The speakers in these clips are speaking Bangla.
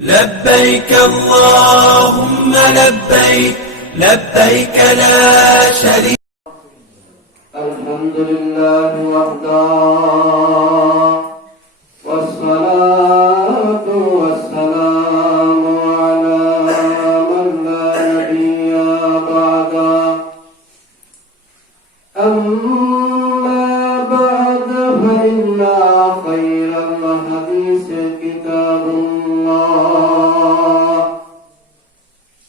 لبيك اللهم لبيك لبيك لا شريك. الحمد لله وحده والصلاة والسلام على من لا نبي بعده. أما بعد فإن خير الحديث كتاب الله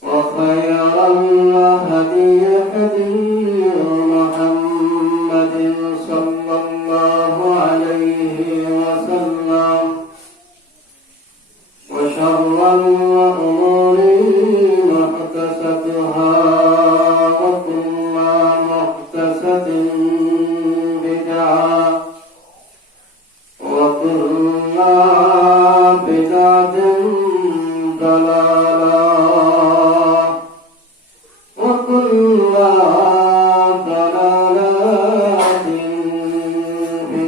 وخير الهدي هدي محمد صلى الله عليه وسلم وشر الأمور محدثاتها وكل محدثة بدعة وكل بدعة ضلالة وكل ضلالة في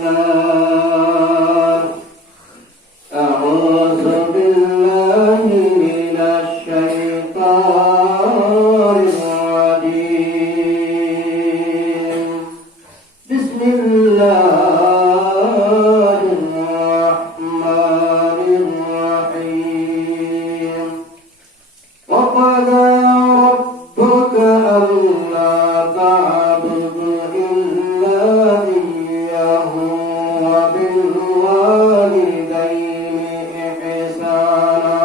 النار. أعوذ بالله من الشيطان الرجيم. بسم الله الرحمن الرحيم. وقضى ربك ألا تعبدوا إلا إياه وبالوالدين إحسانا.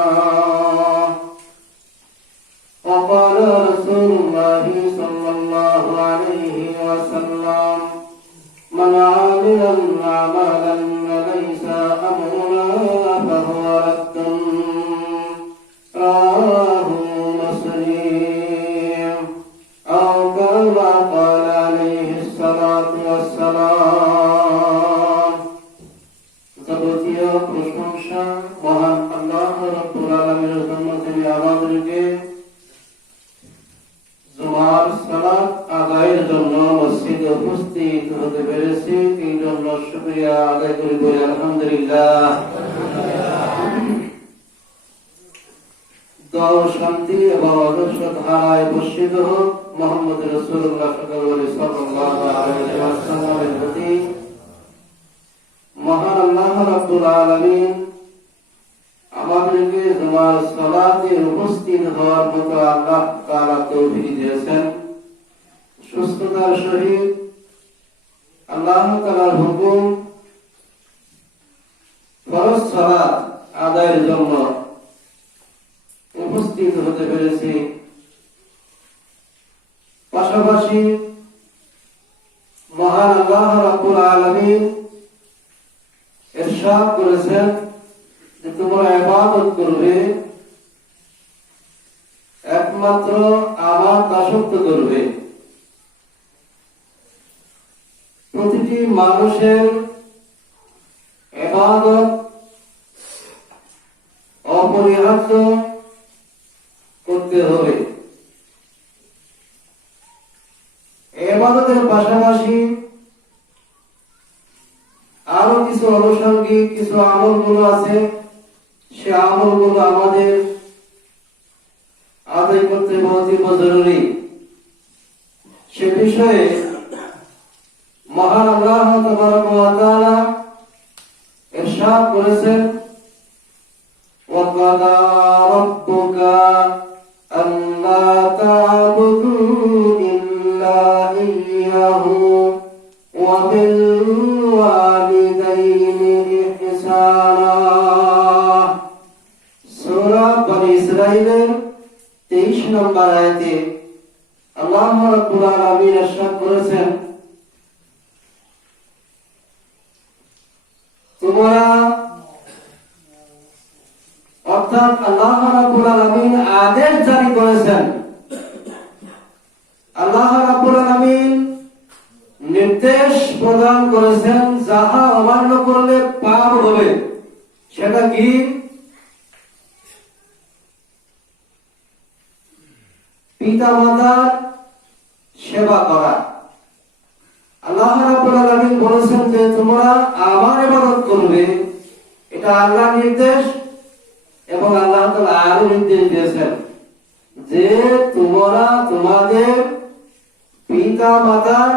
وقال رسول الله صلى الله عليه وسلم: من عمل عملا ليس أمرنا فهو رد. رواه مسلم. أو كما قال عليه الصلاة والسلام. যাবতীয় প্রশংসা মহান আল্লাহ রাব্বুল আলামিনের জন্য, যিনি আমাদেরকে জুমার সালাত আদায়ের জন্য মসজিদে উপস্থিত হতে পেরেছি। এই জন্য শুকরিয়া আদায় করি, বলি আলহামদুলিল্লাহ। দোয়া শান্তি এবং আদর্শ ধারায় বর্ষিত হোক মুহাম্মদ রাসূলুল্লাহ সাল্লাল্লাহু আলাইহি ওয়াসাল্লামের প্রতি। মহান আল্লাহ রাব্বুল আলামিন আমাদেরকে জুমার সালাতে উপস্থিত হওয়ার মতো আল্লাহ তাআলা তৌফিক দিয়েছেন। সুস্থতার সহিত আল্লাহ তাআলার হুকুম ফরজ সালাত আদায়ের জন্য উপস্থিত হতে পেরেছি। পাশাপাশি মহান আল্লাহ রাব্বুল আলামিন ইরশাদ করেছেন যে তোমরা ইবাদত করবে, একমাত্র আমার দাসত্ব করবে। প্রতিটি মানুষের ইবাদত অপরিহার্য করতে হবে। ইবাদতের পাশাপাশি আরো কিছু আনুষঙ্গিক কিছু আমলগুলো আছে, সে আমলগুলো আমাদের আদায় করতে অতীব জরুরি। সে বিষয়ে মহান আল্লাহ তাবারক ওয়া তাআলা ইরশাদ করেছেন: وَقَضَى رَبُّكَ أَلَّا تَعْبُدُوا إِلَّا إِيَّاهُ وَبِالْوَالِدَيْنِ إِحْسَانًا। সূরা বনী ইসরাঈলের 23 নম্বর আয়াতে আল্লাহ রাব্বুল আলামিন ইরশাদ করেছেন: তোমরা, অর্থাৎ আল্লাহ রাব্বুল আলামিন আদেশ জারি করেছেন, আল্লাহ রাব্বুল আলামিন নির্দেশ প্রদান করেছেন, যাহা অমান্য করলে পাপ হবে। সেটা কি? পিতামাতার সেবা করা। আল্লাহ রাব্বুল আলামিন বলেছেন যে তোমরা আমার ইবাদত করবে, এটা আল্লাহর নির্দেশ। এবং আল্লাহ তাআলা আরো নির্দেশ দিয়েছেন যে তোমরা তোমাদের পিতা মাতার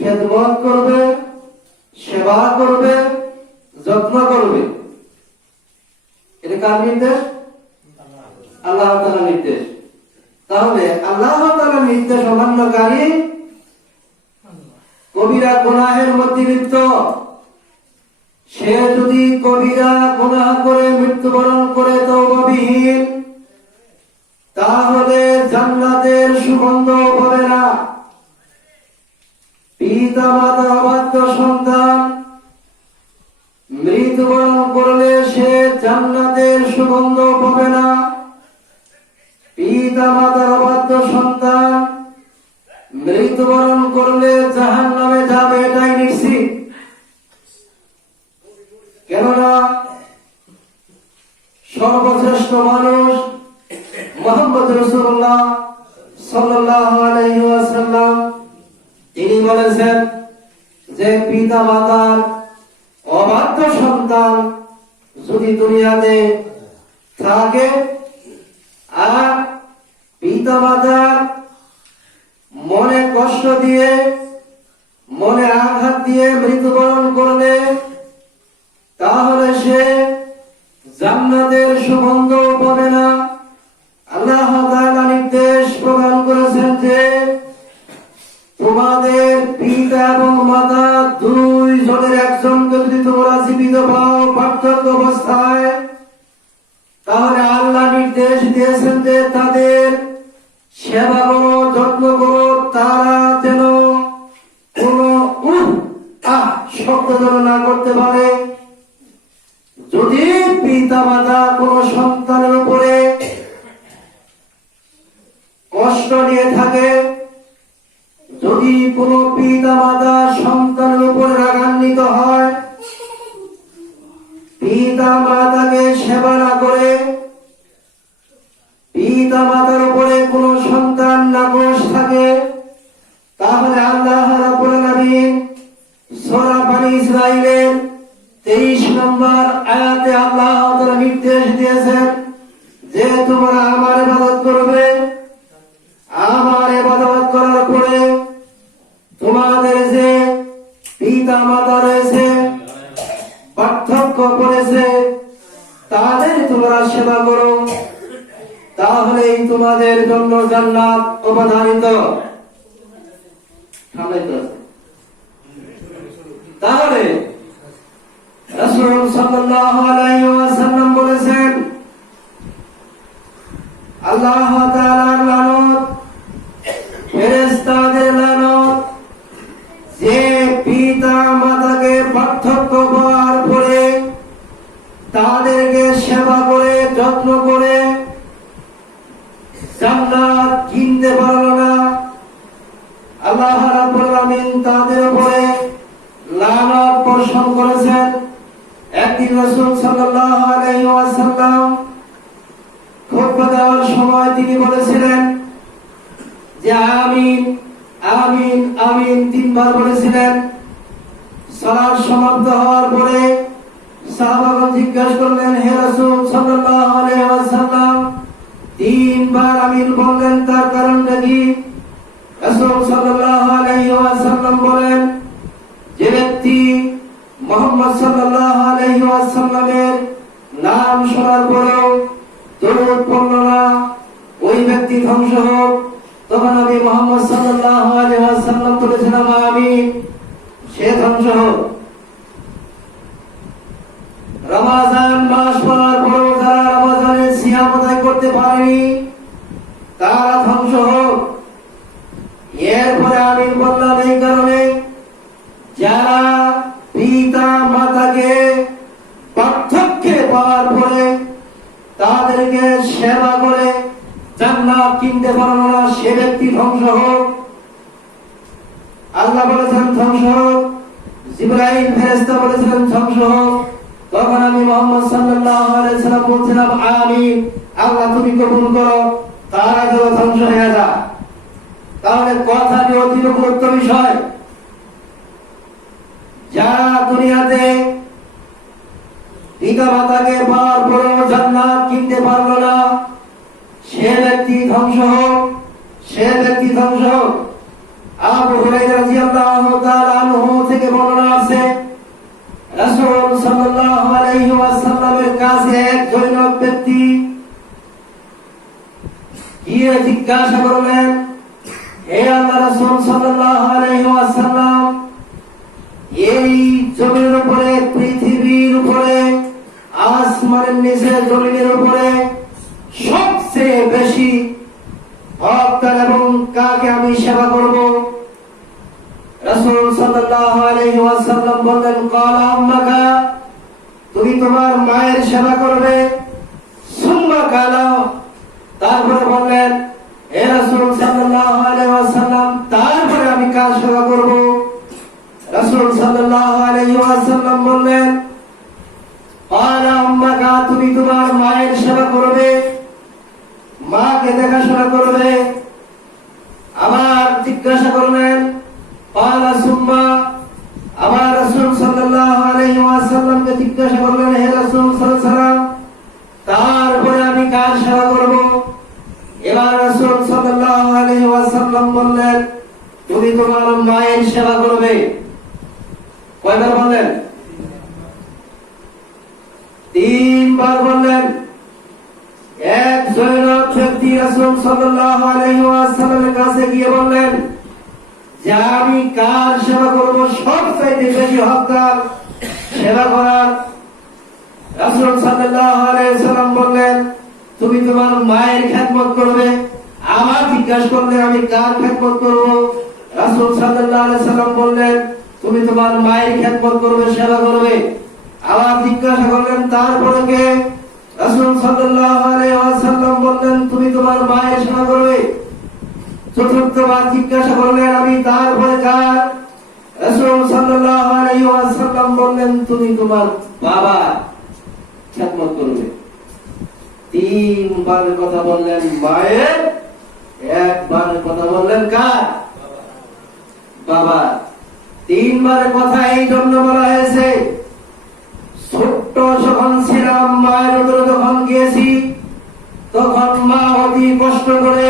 খেদমত করবে, সেবা করবে, যত্ন করবে। এটা কার নির্দেশ? আল্লাহ তাআলার নির্দেশ। তাহলে আল্লাহ তাআলার নির্দেশ অমান্যকারী কবিরা গুনাহের মধ্যে লিপ্ত, সে যদি কবিরা গুনাহ করে মৃত্যুবরণ করে তওবাবিহীন, তাহলে জান্নাতের সুগন্ধ পাবে না। পিতা মাতা অবাধ্য সন্তান মৃত্যুবরণ করলে সে জান্নাতের সুগন্ধ পাবে না। পিতা মাতার অবাধ্য সন্তান মৃত্যুবরণ করলে জাহান্নামে যাবে, এটাই নিশ্চিত। কেননা সর্বশ্রেষ্ঠ মানুষ মুহাম্মদ রাসূলুল্লাহ সাল্লাল্লাহু আলাইহি ওয়াসাল্লাম তিনি বলেছেন যে পিতা মাতার অবাধ্য সন্তান যদি দুনিয়াতে থাকে আর পিতা মাতার মনে কষ্ট দিয়ে, মনে আঘাত দিয়ে মৃত্যুবরণ করলে তাহলে সে জান্নাতের সুগন্ধ পাবে না। আল্লাহ তাআলা নির্দেশ প্রদান করেছেন যে তোমাদের পিতা এবং মাতা দুইজনের একজনকে যদি তোমরা জীবিত পাও বার্ধক্য অবস্থায়, তাহলে আল্লাহ নির্দেশ দিয়েছেন যে তাদের সেবা করো, যত্ন করো, তারা যেন কোনো শব্দ যেন না করতে পারে। যদি পিতা মাতা কোন সন্তানের উপরে কষ্ট নিয়ে থাকে, যদি কোন পিতা মাতা সন্তানের উপরে রাগান্বিত হয়, পিতা মাতাকে সেবা না করে, পিতা মাতার উপরে কোন সন্তান নাকশ থাকে, তাহলে আল্লাহ রাব্বুল আলামিন সূরা বনী ইসরাঈলের 23 নম্বর আয়াতে আল্লাহ তাআলা নির্দেশ দিয়েছেন যে তোমরা আমার ইবাদত করবে। আমার ইবাদত করার পরে তোমাদের যে পিতা মাতা রয়েছে, পার্থক্য পড়েছে, তাদের তোমরা সেবা করো, তাহলেই তোমাদের জন্য জান্নাত অবধারিত। তাহলে রাসূল সাল্লাল্লাহু আলাইহি ওয়াসাল্লাম বলেছেন আল্লাহ তাআলার লানত, ফেরেশতাদের লানত, যে পিতা মাতাকে পার্থক্য পাওয়ার পরে তাদেরকে সেবা করে, যত্ন করে জান্নাত কিনতে পারল না, আল্লাহ রাব্বুল আলামিন তাদের উপরে লানত বর্ষণ করেছেন। একদিন রাসূল সাল্লাল্লাহু আলাইহি ওয়াসাল্লাম খুতবা দেওয়ার সময় তিনি বলেছিলেন যে আমিন আমিন আমিন 3 বার বলেছিলেন। সালাত সমাপ্ত হওয়ার পরে সাহাবাগণ জিজ্ঞাসা করলেন, হে রাসূল সাল্লাল্লাহু আলাইহি ওয়াসাল্লাম 3 বার আমিন বললেন, তার কারণটা কি? রাসূল সাল্লাল্লাহু আলাইহি ওয়াসাল্লাম বলেন, যে ব্যক্তি মুহাম্মদ সাল্লাল্লাহু আলাইহি ওয়াসাল্লামের নাম শোনার পরেও দরুদ পড়ল না, ওই ব্যক্তি ধ্বংস হোক। তখন নবী মুহাম্মদ সাল্লাল্লাহু আলাইহি ওয়াসাল্লাম বলেছিলেন আমিন, সে ধ্বংস হোক। রমজান মাস পড়ার পরেও যারা রমজানের সিয়াম আদায় করতে পারেনি, তারা ধ্বংস হোক। এরপরে আমিন বললাম এই কারণে, যারা পিতা মাতাকে পার্থক্যে পাওয়ার পরে তাদেরকে সেবা করে জান্নাত কিনতে পারল না, সে ব্যক্তি ধ্বংস হোক। আল্লাহ বলেছেন ধ্বংস হোক, জিবরাইল ফেরেশতা বলেছিলেন ধ্বংস হোক। তখন আমি মুহাম্মদ সাল্লাল্লাহু আলাইহি সাল্লাম বলছিলাম আমিন, আল্লাহ তুমি কবুল করো, তারা যেন ধ্বংস হয়ে যায়। তাহলে কথাটি অতি গুরুত্ব বিষয়। যারা দুনিয়াতে পিতা মাতাকে পাওয়ার পরেও জান্নাত কিনতে পারলো না, সে ব্যক্তি ধ্বংস হোক, সে ব্যক্তি ধ্বংস হোক। আবু হুরায়রা রাদিয়াল্লাহু তাআলা আনহু থেকে বর্ণনা আছে, রাসূল সাল্লাল্লাহু আলাইহি ওয়াসাল্লামের কাছে এক জৈনক ব্যক্তি গিয়ে জিজ্ঞাসা করলেন, হে আল্লাহর রাসূল সাল্লাল্লাহু আলাইহি ওয়াসাল্লাম, এই জমিনের উপরে, পৃথিবীর উপরে, আসমানের নিচে, জমিনের উপরে সবচেয়ে বেশি হক এবং কাকে আমি সেবা করব? রাসূল সাল্লাল্লাহু আলাইহি ওয়াসাল্লাম বললেন, ক্বালা আম্মাকা, তুমি তোমার মায়ের সেবা করবে। সুম্মা ক্বালা, তারপরে বললেন, হে রাসূল সাল্লাল্লাহু আলাইহি ওয়াসাল্লাম, তারপরে আমি কার সেবা করব? রাসূল সাল্লাল্লাহু আলাইহি ওয়াসাল্লাম বললেন, ক্বালা আম্মাকা, তুমি তোমার মায়ের সেবা করবে, মাকে দেখাশোনা করবে। আবার জিজ্ঞাসা করলেন, ক্বালা সুম্মা, আবার রাসূল সাল্লাল্লাহু আলাইহি ওয়াসাল্লামকে জিজ্ঞাসা করলেন, হে রাসূল সাল্লাল্লাহু আলাইহি ওয়াসাল্লাম, তারপরে আমি কার সেবা করব? এবার রাসূল সাল্লাল্লাহু আলাইহি ওয়াসাল্লাম বললেন, তুমি তোমার মায়ের সেবা করবে। কয়বার বললেন? তিনবার বললেন। এক জৈনক ব্যক্তি রাসূল সাল্লাল্লাহু আলাইহি ওয়াসাল্লামের কাছে গিয়ে বললেন যে আমি কার সেবা করব সবচাইতে বেশি হকদার সেবা করার? রাসূল সাল্লাল্লাহু আলাইহি ওয়াসাল্লাম বললেন, তুমি তোমার মায়ের খেদমত করবে। আবার জিজ্ঞাসা করলেন, আমি কার খেদমত করব? রাসূল সাল্লাল্লাহু আলাইহি ওয়াসাল্লাম বললেন, তুমি তোমার মায়ের খেদমত করবে, সেবা করবে। আবার জিজ্ঞাসা করলেন, তারপরে কে? রাসূল সাল্লাল্লাহু আলাইহি ওয়াসাল্লাম বললেন, তুমি তোমার মায়ের সেবা করবে। চতুর্থবার জিজ্ঞাসা করলেন, আমি তারপরে কার? রাসূল সাল্লাল্লাহু আলাইহি ওয়াসাল্লাম বললেন, তুমি তোমার বাবার খেদমত করবে। তিনবারের কথা বললেন মায়ের, একবারের কথা বললেন কার? বাবা। তিনবারের কথা এই জন্য বলা হয়েছে, ছোট্ট যখন ছিলাম, মায়ের উদরে যখন গিয়েছি, তখন মা অতি কষ্ট করে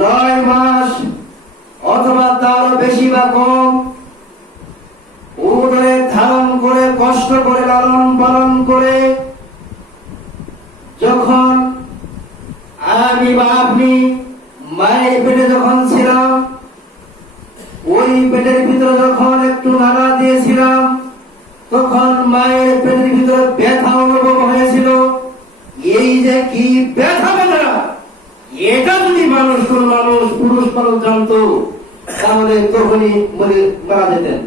9 মাস অথবা তার বেশি বা কম উদরে ধারণ করে, কষ্ট করে লালন পালন করে, যখন আমি বা আপনি মায়ের পেটে যখন ছিলাম, ওই পেটের ভিতরে যখন একটু নাড়া দিয়েছিলাম, তখন মায়ের পেটের ভিতরে ব্যথা অনুভব হয়েছিল। এই যে কি ব্যথা বেদনা, এটা যদি কোন মানুষ, পুরুষ মানুষ জানতো, তাহলে তখনই মারা যেতেন।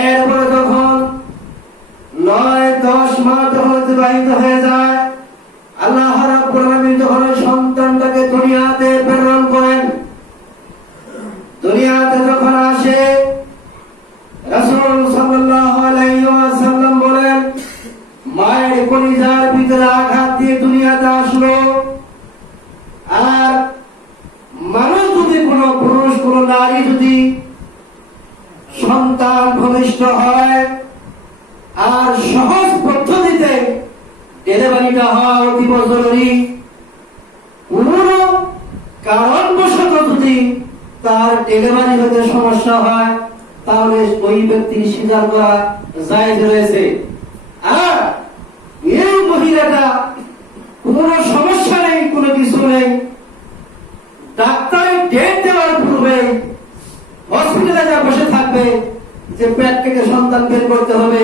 এরপরে যখন 9-10 মাস যখন অতিবাহিত হয়ে যায়, আল্লাহ রাব্বুল আলামিন যখন সন্তানটাকে দুনিয়াতে প্রেরণ করেন, দুনিয়াতে যখন আসে, রাসূল সাল্লাল্লাহু আলাইহি ওয়াসাল্লাম বলেন, মায়ের কলিজার ভিতরে আঘাত দিয়ে দুনিয়াতে আসলো। আর মানুষ যদি, কোনো পুরুষ, কোনো নারী যদি সন্তান ভূমিষ্ঠ হয়, আর সহজ পদ্ধতিতে ডেলিভারিটা হওয়া অতীব জরুরি, কোনো কারণবশত যদি তার ডেলিভারি হতে সমস্যা হয়, তাহলে ওই ব্যক্তির স্বীকার করা জায়েজ রয়েছে। আর এই মহিলাটা কোনো সমস্যা নেই, কোনো কিছু নেই, ডাক্তারের ডেট দেওয়ার পূর্বে হসপিটালে যা বসে থাকবে যে পেট থেকে সন্তান বের করতে হবে,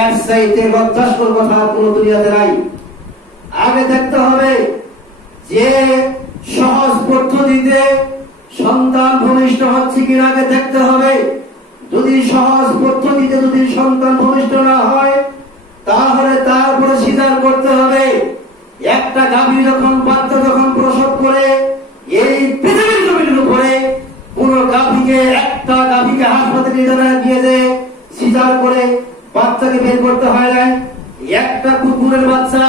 এর চাইতে লজ্জাস্কর কথা কোনো দুনিয়াতে নাই। আগে দেখতে হবে যে সহজ পদ্ধতিতে সন্তান ভূমিষ্ঠ হচ্ছে কিনা, আগে দেখতে হবে। যদি সহজ পদ্ধতিতে যদি সন্তান ভূমিষ্ঠ না হয়, তাহলে তারপরে সিজার করতে হবে। একটা গাভী যখন, বাচ্চা যখন প্রসব করে, এই পৃথিবীর জমিনের উপরে কোন গাভীকে, একটা গাভীকে হাসপাতালে নিয়ে যে সিজার করে বাচ্চাকে বের করতে হয় না। একটা কুকুরের বাচ্চা,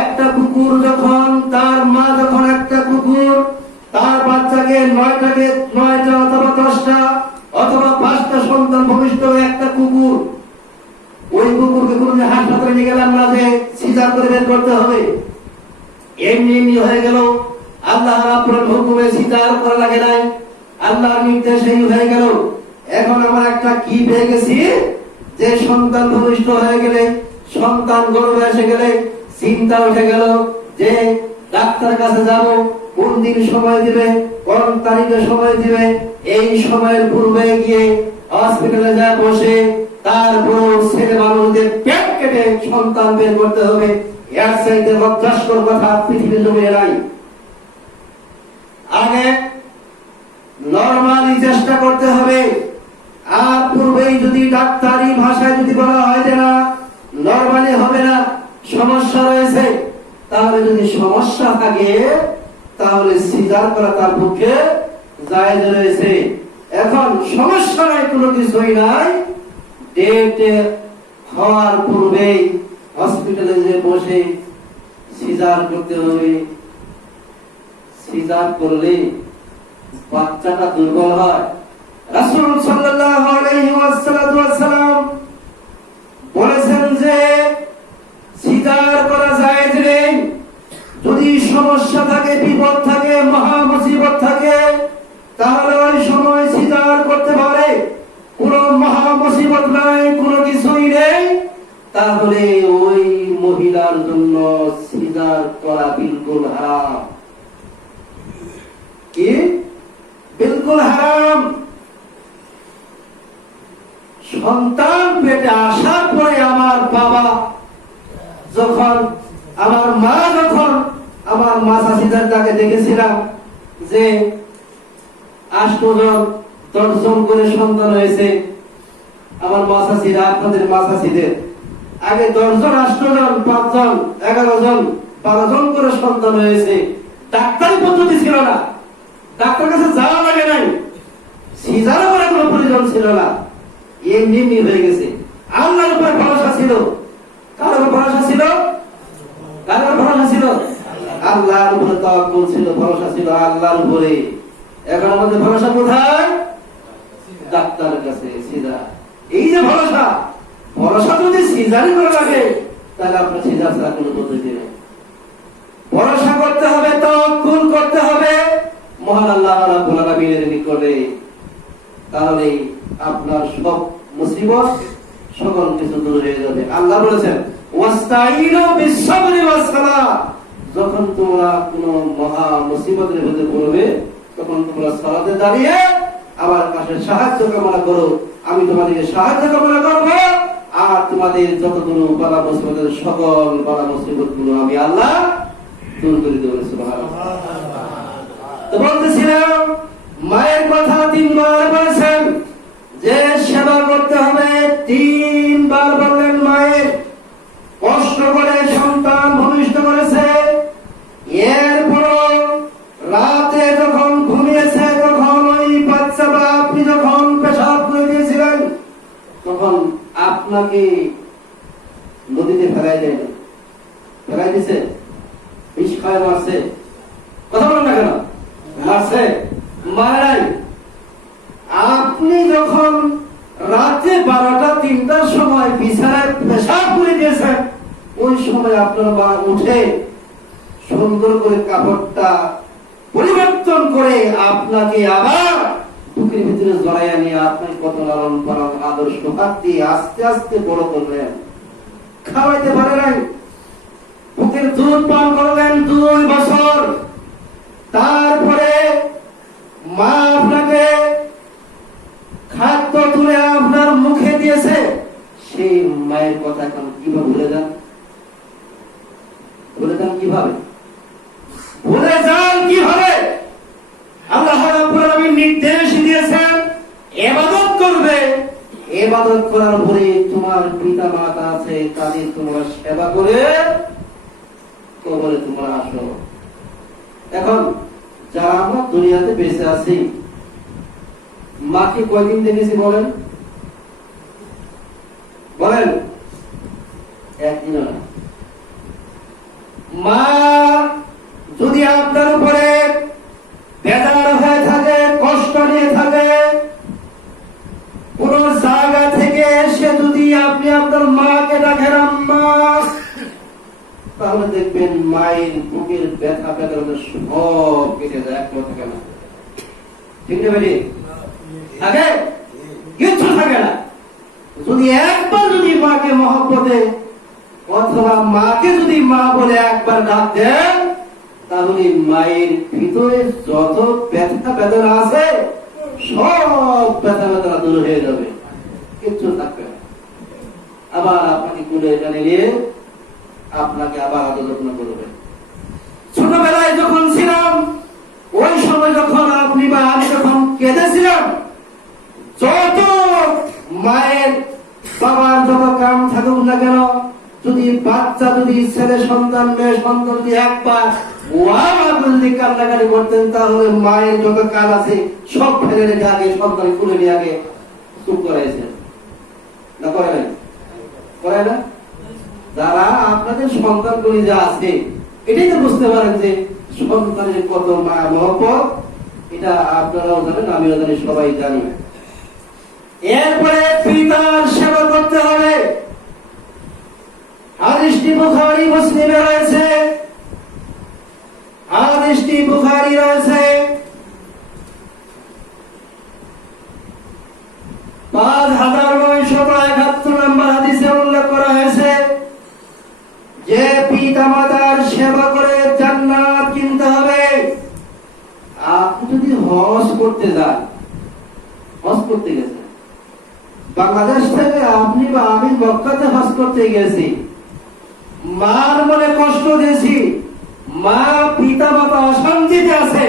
একটা কুকুর যখন, তার মা যখন, একটা কুকুর তার বাচ্চাকে 9টা অথবা 10টা অথবা 5টা সন্তান ভূমিষ্ঠ একটা কুকুর, ওই কুকুরকে কোনো হাসপাতালে নিয়ে গেলাম না যে সিজার করে বের করতে হবে, এমনি এমনি হয়ে গেল। আল্লাহ রাব্বুল হুকুমে সিজার করা লাগে নাই, আল্লাহর নির্দেশেই হয়ে গেল। এখন আমার একটা কি পেয়ে গেছি যে সন্তান ভূমিষ্ঠ হয়ে গেলে, সন্তান গর্ভে এসে গেলে চিন্তা উঠে গেল যে ডাক্তার কাছে যাব, কোন দিন সময় দিবে, কোন তারিখে সময় দিবে। এই সময়ের পূর্বে গিয়ে হসপিটালে যা বসে তারপর ছেলে মানুষদের পেট কেটে সন্তান বের করতে হবে, এর চাইতে লজ্জাস্কর কথা পৃথিবীর জমিনে নাই। আগে নরমালি চেষ্টা করতে হবে। আর পূর্বেই যদি ডাক্তারি ভাষায় যদি বলা হয় যে না নরমালি হবে না, সমস্যা রয়েছে, তাহলে যদি সমস্যা থাকে তাহলে সিজার করা তার পক্ষে জায়েজ রয়েছে। এখন সমস্যা নাই, কোনো কিছুই নাই, ডেট হওয়ার পূর্বেই হসপিটালে যে বসে সিজার করতে হবে। সিজার করলে বাচ্চাটা দুর্বল হয়। রাসূল সাল্লাল্লাহু আলাইহি ওয়াসাল্লাম বলেছেন যে সিজার করা জায়েজ নেই। যদি সমস্যা থাকে, বিপদ থাকে, মহা মুসিবত থাকে, তাহলে ওই সময় সিজার করতে পারে। কোনো মহা মুসিবত নাই, কোনো কিছুই নেই, তাহলে ওই মহিলার জন্য সিজার করা বিলকুল হারাম। কি বিলকুল হারাম। সন্তান পেটে আসার পরে আমার বাবা যখন, আমার মা যখন, আমার মা চাচিদের তাকে দেখেছিলাম যে 8 জন 10 জন করে সন্তান হয়েছে। আমার মা চাচিরা, আপনাদের মা চাচিদের আগে 10 জন 8 জন 5 জন 11 জন 12 জন করে সন্তান হয়েছে। ডাক্তারি পদ্ধতি ছিল না, ডাক্তার কাছে যাওয়া লাগে নাই, সিজারও করার কোনো প্রয়োজন ছিল না, এমনি এমনি হয়ে গেছে। আল্লাহর উপরে ভরসা ছিল। কার উপর ভরসা ছিল? কার উপর ভরসা ছিল? আল্লাহর উপরে তাওয়াক্কুল ছিল, ভরসা ছিল আল্লাহর উপরে। এখন আমাদের ভরসা কোথায়? ডাক্তারের কাছে, সিজার। এই যে ভরসা, ভরসা যদি সিজারই করা লাগে তাহলে আপনার সিজার ছাড়া কোনো পদ্ধতি নেই। ভরসা করতে হবে, তাওয়াক্কুল করতে হবে মহান আল্লাহ রাব্বুল আলামিনের নিকটে। তাহলে আপনার সব মুসিবত, সকল কিছু দূর হয়ে যাবে। আল্লাহ বলেছেন ওয়াস্তাইনু বিস-সাবরি ওয়াস-সালাহ। যখন তোমরা কোন মহা মুসিবতের মধ্যে পড়বে তখন তোমরা সালাতে দাঁড়িয়ে আমার কাছে সাহায্য কামনা করো, আমি তোমাদেরকে সাহায্য কামনা করব। আর তোমাদের যতগুলো বালা মুসিবতের সকল বালা মুসিবতগুলো আমি আল্লাহ দূর করে দেব। সুবহানাল্লাহ। তো বলতেছিলাম মায়ের কথা 3 বার বলেছেন যে সেবা করতে হবে, 3 বার বললেন মায়ের কষ্ট করে সন্তান ভূমিষ্ঠ করেছে। এরপর রাতে যখন ঘুমিয়েছে তখন ওই বাচ্চা বা আপনি যখন পেশাব করে দিয়েছিলেন তখন আপনাকে নদীতে ফেলাই দেয়, ফেলাই দিছে, বিষ খায় মারছে, কথা বলেন না কেন? মারছে, মারে নাই। আপনি যখন রাতে 12টা 3টার সময় বিছানায় পেশাব করে দিয়েছেন, ওই সময় আপনার মা উঠে সুন্দর করে কাপড়টা পরিবর্তন করে আপনাকে আবার বুকের ভিতরে জড়াইয়া নিয়ে আপনাকে কত লালন পালন আদর সোহাগ দিয়ে আস্তে আস্তে বড় করলেন। খাওয়াইতে পারে নাই, বুকের দুধ পান করলেন 2 বছর। তারপরে মা আপনাকে খাদ্য তুলে আপনার মুখে দিয়েছে, সেই মায়ের কথা এখন কিভাবে ভুলে যান? ভুলে যান কিভাবে? ভুলে যান কিভাবে? আল্লাহ রাব্বুল আলামিন নির্দেশ দিয়েছেন ইবাদত করবে, ইবাদত করার পরে তোমার পিতা মাতা আছে তাদের তোমরা সেবা করে কবরে তোমরা আসো। এখন যারা আমরা দুনিয়াতে বেঁচে আছি, মাকে কয়দিন দেখেছি বলেন? বলেন, একদিন না। মা যদি আপনার উপরে বেজার হয়ে থাকে, কষ্ট নিয়ে থাকে, কোন জায়গা থেকে এসে যদি আপনি আপনার মা তাহলে দেখবেন মায়ের বুকের ব্যথা বেদনা সব কেটে যায়, একটাও থাকে না। ঠিক না বেটি? থাকে কিচ্ছু থাকে না। যদি একবার যদি মাকে মহব্বতে অথবা মাকে যদি মা বলে একবার ডাক দেন, তাহলে মায়ের ভিতরে যত ব্যথা বেদনা আছে সব ব্যথা বেদনা দূর হয়ে যাবে, কিচ্ছু থাকবে না। আবার আপনাকে কুলে এখানে নিয়ে আপনাকে আবার আদর যত্ন করবে। ছোটবেলায় যখন ছিলাম, ওই সময় যখন আপনি বা আমি যখন কেঁদেছিলাম, যত মায়ের বাবার যত কাম থাকুক না কেন, যদি বাচ্চা যদি ছেলে সন্তান মেয়ে সন্তান যদি একবার যদি কান্নাকাটি করতেন, তাহলে মায়ের যত কাজ আছে সব ফেলে রেখে আগে সন্তান খুলে নিয়ে আগে চুপ করাইছেন না, করে নাই? করে না? যারা আপনাদের সন্তান গুলি যা আছে, এটাই তো বুঝতে পারেন যে সন্তানের কত মায়া মহব্বত। এটা আপনারাও জানেন, আমিও জানি, সবাই জানি। এরপরে পিতার সেবা করতে হবে। হাদিসটি বুখারী মুসলিমে রয়েছে, হাদিসটি বুখারী রয়েছে 5971 নম্বর হাদিসে উল্লেখ করা হয়েছে যে পিতা মাতার সেবা করে জান্নাত কিনতে হবে। আপনি যদি হজ করতে যান, হজ করতে গেছেন বাংলাদেশ থেকে, আপনি বা আমি মক্কাতে হজ করতে গেছি, মার মনে কষ্ট দিয়েছি, মা পিতা মাতা অশান্তিতে আছে,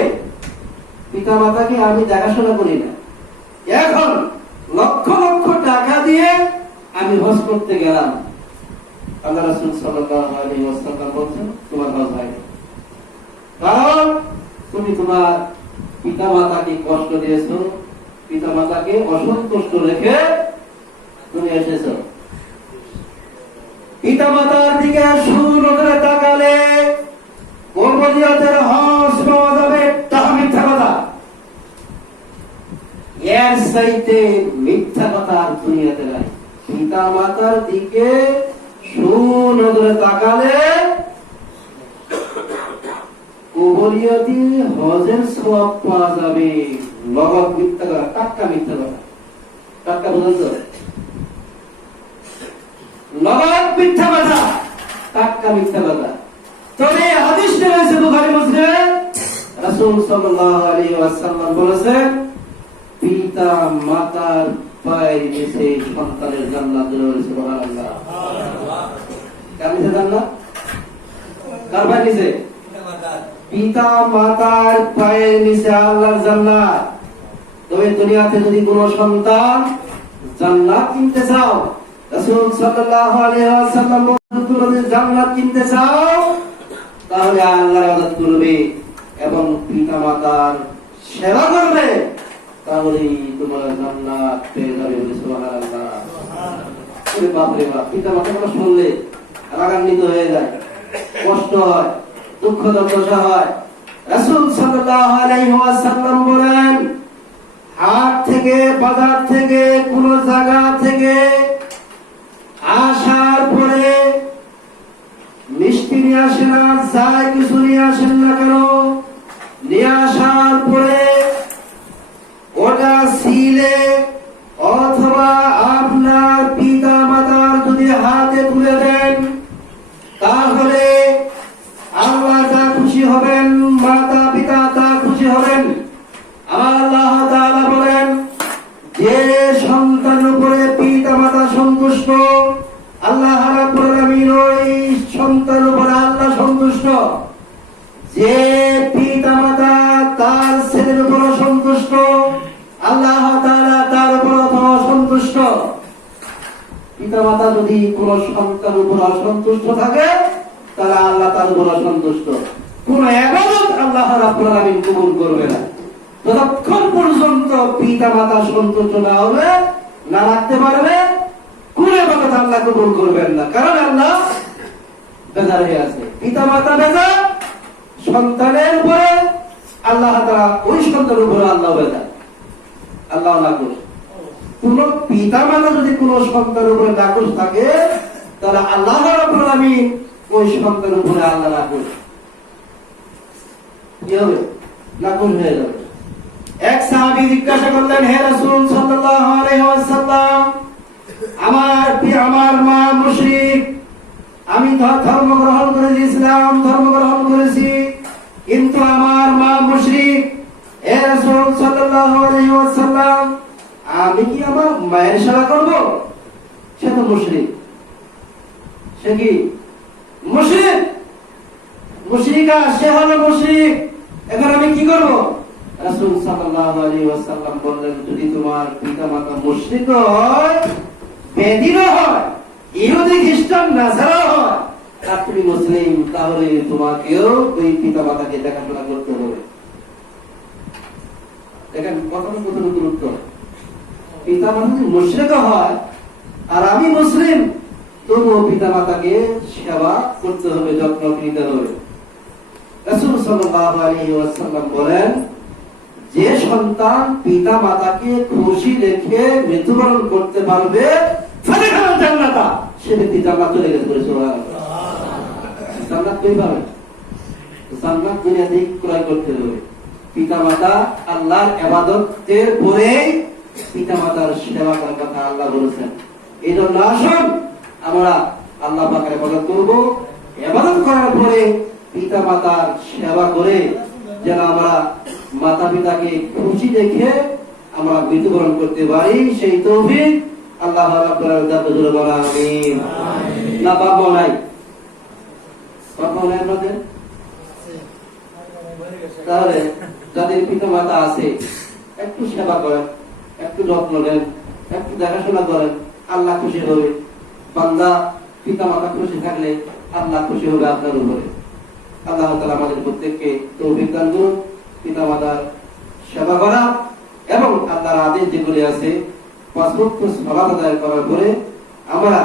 পিতা মাতাকে আমি দেখাশোনা করি না। এখন লক্ষ লক্ষ টাকা দিয়ে আমি হজ করতে গেলাম, আল্লাহ রাসূল সাল্লাল্লাহু আলাইহি ওয়াসাল্লাম বলেন তোমার হজ হয় না, কারণ তুমি তোমার পিতা মাতাকে কষ্ট দিয়েছো, পিতা মাতাকে অসন্তুষ্ট রেখে তুমি এসেছো। পিতা মাতার দিকে সুনজরে তাকালে কবুলিয়তের হজ পাওয়া যাবে, তাহা মিথ্যা কথা। এর চাইতে মিথ্যা কথা আর দুনিয়াতে নাই। পিতা মাতার দিকে সুনজরে তাকালে কবুলিয়তি হজের সওয়াব পাওয়া যাবে। নগদ মিথ্যা কথা, টাটকা মিথ্যা কথা। টাটকা বুঝেছ? নগদ মিথ্যা কথা, টাটকা মিথ্যা কথা। তবে হাদিসে রয়েছে বুখারী মুসলিমে, রাসূল সাল্লাল্লাহু আলাইহি ওয়াসাল্লাম বলেছেন পিতা মাতার পায়ের নিচে সন্তানের জান্নাত রয়েছে। সুবহানাল্লাহ। কার নিচে জান্নাত? কার পায়ের নিচে? পিতা মাতার পায়ের নিচে আল্লাহর জান্নাত। তবে দুনিয়াতে যদি কোনো সন্তান জান্নাত কিনতে চাও, রাসূল সাল্লাল্লাহু আলাইহি ওয়াসাল্লাম বলেন তুমি জান্নাত কিনতে চাও তাহলে আল্লাহর ইবাদত করবে এবং পিতা মাতার সেবা করবে, তাহলেই তোমরা জান্নাত পেয়ে যাবে। সুবহানাল্লাহ। ওরে বাপ রে বাপ, পিতা মাতার কথা শুনলে রাগান্বিত হয়ে যায়, কষ্ট হয়, দুঃখ দুর্দশা হয়। রাসূল সাল্লাল্লাহু আলাইহি ওয়াসাল্লাম বলেন হাট থেকে বাজার থেকে কোন জায়গা থেকে আসার পরে মিষ্টি নিয়ে আসেন না, যাই কিছু নিয়ে আসেন না কেন, নিয়ে আসার পরে ওটা সিলে অথবা আপনার পিতা মাতার যদি হাতে তুলে দেন, তাহলে আল্লাহ তা খুশি হবেন, মাতা পিতা তা খুশি হবেন। আল্লাহ তাআলা বলেন যে সন্তানের উপরে পিতা মাতা সন্তুষ্ট, আল্লাহ রাব্বুল আলামিন ওই সন্তানের উপরে আল্লাহ সন্তুষ্ট। যে পিতা মাতা তার ছেলের উপর সন্তুষ্ট, আল্লাহ তাআলা তার উপর সন্তুষ্ট। পিতা মাতা যদি কোন সন্তানের উপর অসন্তুষ্ট থাকে, তাহলে আল্লাহ তার উপর অসন্তুষ্ট। কোন ইবাদত আল্লাহ রাব্বুল আলামিন কবুল করবে না যতক্ষণ পর্যন্ত পিতা মাতা সন্তুষ্ট না হবে, না রাখতে পারবে, কোন ইবাদত আল্লাহ কবুল করবেন না। কারণ আল্লাহ বেজার হয়ে আছে। পিতা মাতা বেজার সন্তানের উপরে, আল্লাহ তাআলা ওই সন্তানের উপরে আল্লাহ বেজার, আল্লাহ নাখুশ। কোন পিতা মাতা যদি কোন সন্তানের উপরে নাখুশ থাকে, তাহলে আল্লাহ রাব্বুল আলামিন ওই সন্তানের উপরে আল্লাহ নাখুশ। কি হবে? নাখুশ হয়ে যাবে। এক সাহাবী জিজ্ঞাসা করলেন, হে রাসূল সাল্লাল্লাহু আলাইহি ওয়াসাল্লাম, আমার মা মুশরিক, আমি ধর্ম গ্রহণ করেছি, ইসলাম ধর্ম গ্রহণ করেছি, কিন্তু আমার মা মুশরিক। হে রাসূল সাল্লাল্লাহু আলাইহি ওয়াসাল্লাম, আমি কি আমার মায়ের সেবা করব? সে তো মুশরিক। সে কি মুশরিক? মুশরিকা, সে হলো মুশরিক। এখন আমি কি করব? রাসূল সাল্লাল্লাহু আলাইহি ওয়াসাল্লাম বললেন, যদি তোমার পিতামাতা মুশরিক হয়, বেদিন হয়, ইহুদি খ্রিস্টান নাসারা হয়, আর তুমি মুসলিম, তাহলে তোমাকেও ওই পিতামাতাকে দেখাশোনা করতে হবে। দেখেন কথাটা কত গুরুত্ব। পিতামাতা যদি মুশরিক হয় আর আমি মুসলিম, তবুও পিতামাতাকে সেবা করতে হবে, যত্ন নিতে হবে। রাসূল সাল্লাল্লাহু আলাইহি ওয়াসাল্লাম বলেন, যে সন্তান পিতা মাতাকে খুশি রেখে মৃত্যুবরণ করতে পারবে, সে ব্যক্তি জান্নাত চলে গেছে। জান্নাত কই পাবে? জান্নাত দুনিয়া থেকে ক্রয় করতে হবে। পিতা মাতা আল্লাহর ইবাদতের পরেই পিতা মাতার সেবা করার কথা আল্লাহ বলেছেন। এই জন্য আসুন আমরা আল্লাহ পাকের ইবাদত করব, ইবাদত করার পরে পিতা মাতার সেবা করে যেন আমরা মাতা পিতাকে খুশি দেখে আমরা মৃত্যুবরণ করতে পারি, সেই তৌফিক আল্লাহ রাব্বুল আলামিন বলা আমিন। না বাপ নাই? বাপ নাই আপনাদের? তাহলে যাদের পিতা মাতা আছে, একটু সেবা করেন, একটু যত্ন নেন, একটু দেখাশোনা করেন, আল্লাহ খুশি হবে। বান্দা পিতা মাতা খুশি থাকলে আল্লাহ খুশি হবে আপনার উপরে। আল্লাহ তাআলা আমাদের প্রত্যেককে তৌফিক দান করুন পিতা মাতার সেবা করা এবং আল্লাহর আদেশ যেগুলি আছে পাঁচ ওয়াক্ত সালাত আদায় করার পরে আমরা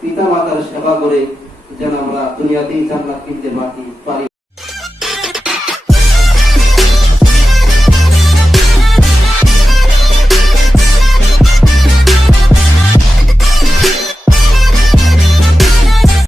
পিতা মাতার সেবা করে যেন আমরা দুনিয়াতেই জান্নাত কিনতে পারি।